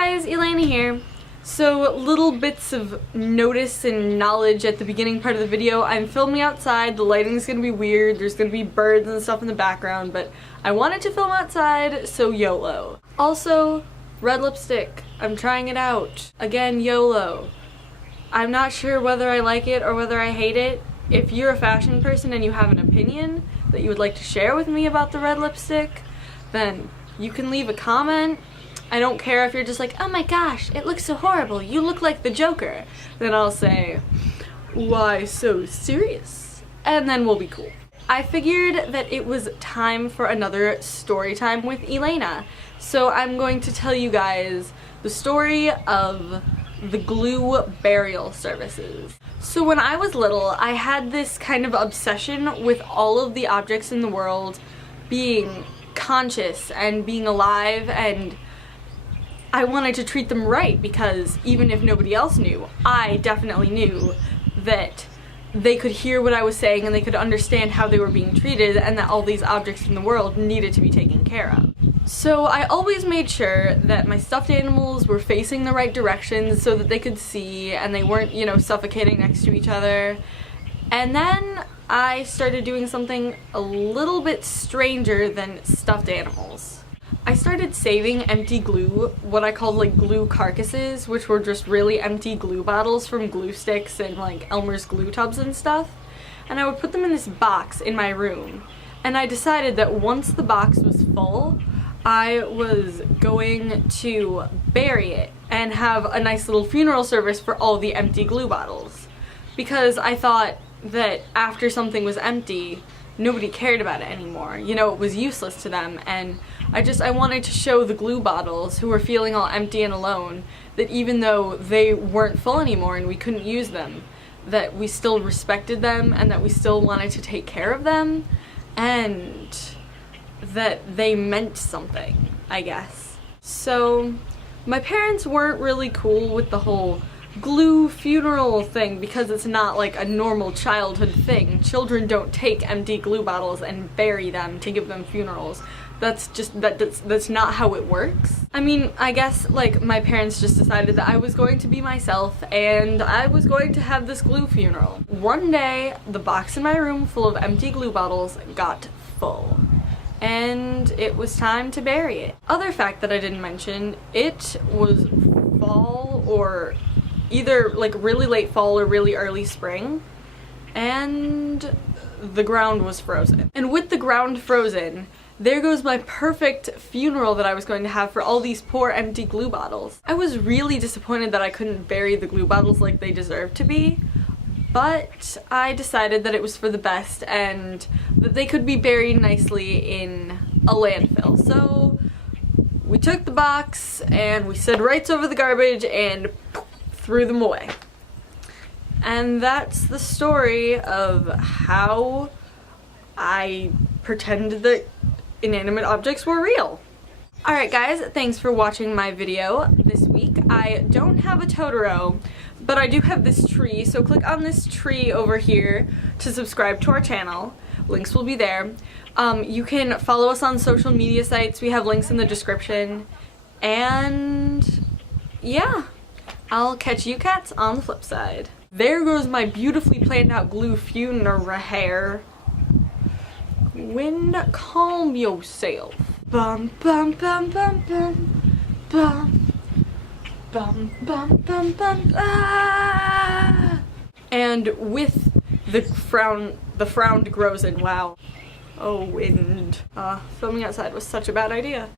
guys, Elena here. So little bits of notice and knowledge at the beginning part of the video. I'm filming outside, the lighting's gonna be weird, there's gonna be birds and stuff in the background, but I wanted to film outside, so YOLO. Also, red lipstick, I'm trying it out. Again, YOLO. I'm not sure whether I like it or whether I hate it. If you're a fashion person and you have an opinion that you would like to share with me about the red lipstick, then you can leave a comment. I don't care if you're just like, oh my gosh, it looks so horrible, you look like the Joker. Then I'll say, why so serious? And then we'll be cool. I figured that it was time for another story time with Elena. So I'm going to tell you guys the story of the Glu burial services. So when I was little, I had this kind of obsession with all of the objects in the world being conscious and being alive, and I wanted to treat them right because even if nobody else knew, I definitely knew that they could hear what I was saying and they could understand how they were being treated and that all these objects in the world needed to be taken care of. So I always made sure that my stuffed animals were facing the right directions so that they could see and they weren't, you know, suffocating next to each other. And then I started doing something a little bit stranger than stuffed animals. I started saving empty glue, what I called like glue carcasses, which were just really empty glue bottles from glue sticks and like Elmer's glue tubs and stuff. And I would put them in this box in my room. And I decided that once the box was full, I was going to bury it and have a nice little funeral service for all the empty glue bottles. Because I thought that after something was empty, nobody cared about it anymore. You know, it was useless to them, and I wanted to show the glue bottles who were feeling all empty and alone that even though they weren't full anymore and we couldn't use them, that we still respected them and that we still wanted to take care of them and that they meant something, I guess. So my parents weren't really cool with the whole Glu Funeral thing because it's not like a normal childhood thing. Children don't take empty glue bottles and bury them to give them funerals. That's not how it works. I mean, I guess like my parents just decided that I was going to be myself and I was going to have this glue funeral. One day, the box in my room full of empty glue bottles got full. And it was time to bury it. Other fact that I didn't mention, it was fall or either like really late fall or really early spring, and the ground was frozen. And with the ground frozen, there goes my perfect funeral that I was going to have for all these poor empty glue bottles. I was really disappointed that I couldn't bury the glue bottles like they deserved to be, but I decided that it was for the best and that they could be buried nicely in a landfill. So we took the box and we said rights over the garbage and threw them away. And that's the story of how I pretended that inanimate objects were real. Alright guys, thanks for watching my video this week. I don't have a Totoro, but I do have this tree, so click on this tree over here to subscribe to our channel. Links will be there. You can follow us on social media sites. We have links in the description. And yeah, I'll catch you cats on the flip side. There goes my beautifully planned out glue funeral hair. Wind, calm yourself. Bum bum bum bum bum bum bum bum bum bum ah. And with the frown grows in. Wow. Oh, wind. Filming outside was such a bad idea.